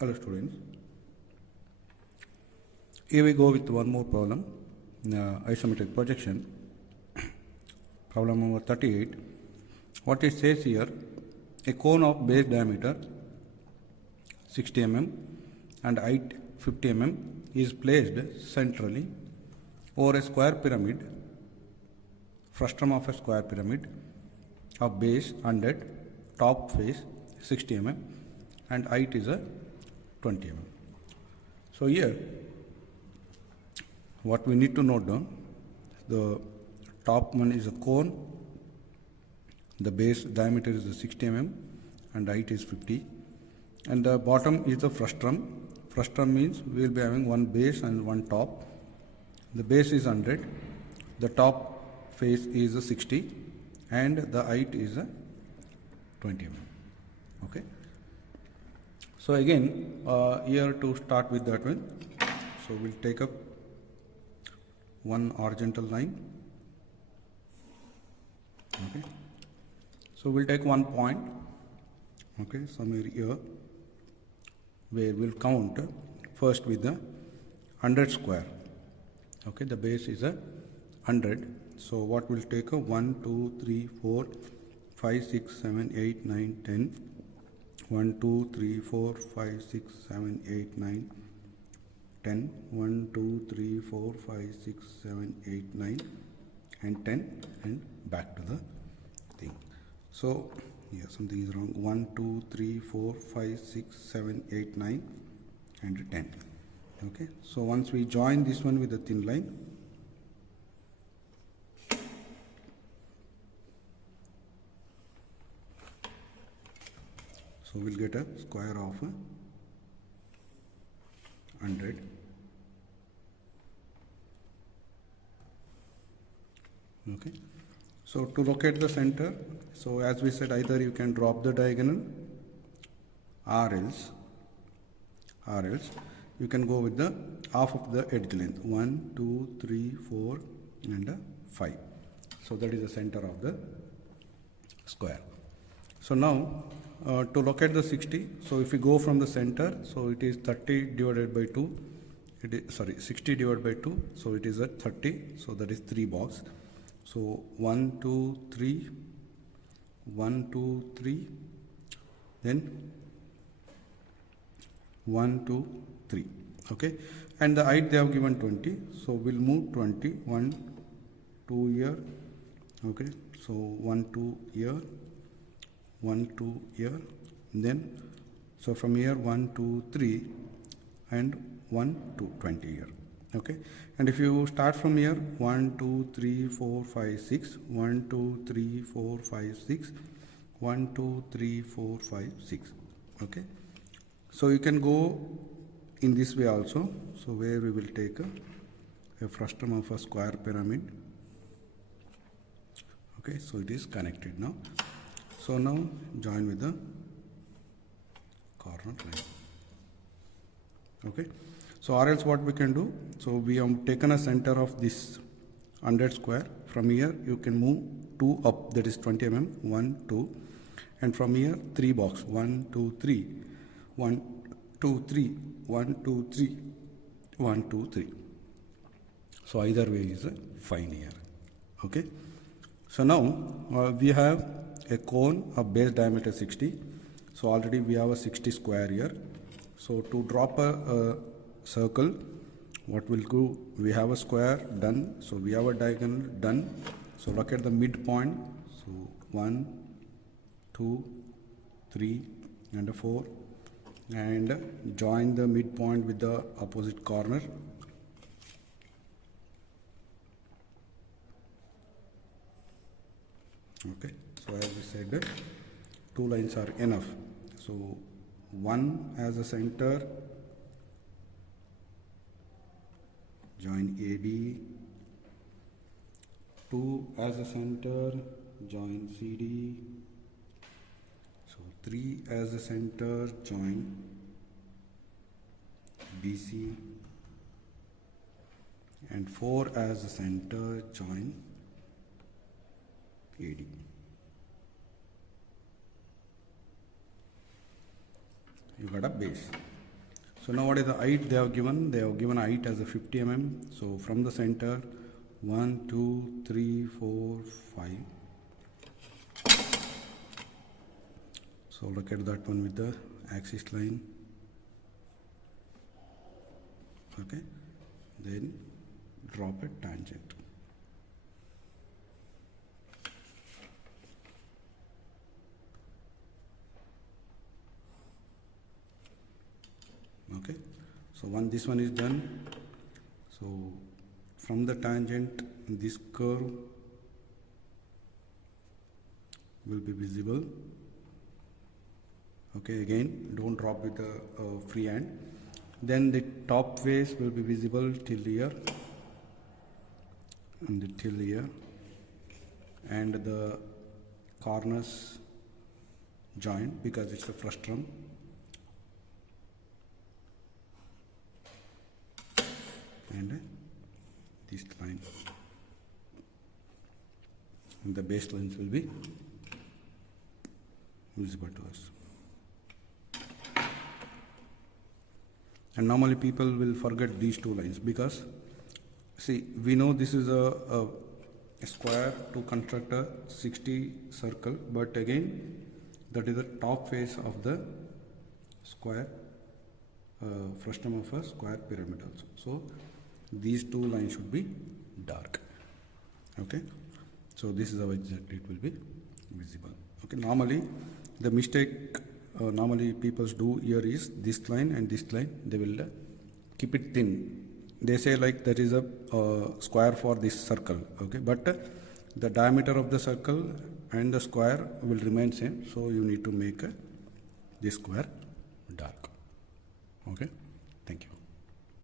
Hello students, here we go with one more problem, isometric projection, problem number 38. What it says here, a cone of base diameter 60 mm and height 50 mm is placed centrally over a square pyramid, frustum of a square pyramid of base 100, top face 60 mm and height is a 20 mm. So here what we need to note down, the top one is a cone, the base diameter is the 60 mm and height is 50, and the bottom is the frustum. Frustum means we will be having one base and one top. The base is 100, the top face is a 60 and the height is a 20 mm. Okay. So again, here to start with that one, so we'll take up one horizontal line. Okay. So we'll take one point, okay, somewhere here, where we'll count first with the 100 square. Okay, the base is a 100. So what will take a 1, 2, 3, 4, 5, 6, 7, 8, 9, 10. 1, 2, 3, 4, 5, 6, 7, 8, 9, 10. 1, 2, 3, 4, 5, 6, 7, 8, 9 and 10 and back to the thing. So here something is wrong. 1, 2, 3, 4, 5, 6, 7, 8, 9 and 10. Okay. So once we join this one with the thin line, so we'll get a square of 100. Okay. So to locate the center, so as we said, either you can drop the diagonal or else you can go with the half of the edge length, 1, 2, 3, 4 and 5. So that is the center of the square. So now to locate the 60, so if we go from the center, so it is 30 divided by 2, 60 divided by 2, so it is at 30, so that is 3 box. So 1, 2, 3, 1, 2, 3, then 1, 2, 3, okay, and the height they have given 20, so we'll move 20, 1, 2 here, okay, so 1, 2 here, 1, 2 here, then so from here 1, 2, 3 and 1, 2, 20 here, okay, and if you start from here 1, 2, 3, 4, 5, 6, 1, 2, 3, 4, 5, 6, 1, 2, 3, 4, 5, 6, okay. So you can go in this way also, so where we will take a frustum of a square pyramid, okay, so it is connected now. So now join with the corner line, okay. So or else what we can do, so we have taken a center of this 100 square, from here you can move 2 up, that is 20 mm, 1, 2, and from here 3 box, 1, 2, 3, 1, 2, 3, 1, 2, 3, 1, 2, 3. So either way is fine here, okay. So now we have a cone of base diameter 60, so already we have a 60 square here. So to drop a circle, what will go, we have a square done, so we have a diagonal done, so look at the midpoint, so 1, 2, 3 and 4, and join the midpoint with the opposite corner. Okay, so as we said, 2 lines are enough. So 1 as a center, join AB, 2 as a center, join CD, so 3 as a center, join BC, and 4 as a center, join AD. You got a base. So now what is the height they have given? They have given height as a 50 mm. So from the center, 1, 2, 3, 4, 5. So look at that one with the axis line. Okay, then drop a tangent. Okay, so once this one is done, so from the tangent this curve will be visible. Okay, again don't drop with the free hand. Then the top face will be visible till here and till here, and the corners joint because it's a frustrum. And this line and the base lines will be visible to us. And normally people will forget these two lines because see, we know this is a square to construct a 60 circle, but again that is the top face of the square frustum of a square pyramid also. So these two lines should be dark. Okay, so this is how exactly it will be visible. Okay, normally the mistake normally people do here is this line and this line, they will keep it thin. They say like there is a square for this circle. Okay, but the diameter of the circle and the square will remain same, so you need to make this square dark. Okay.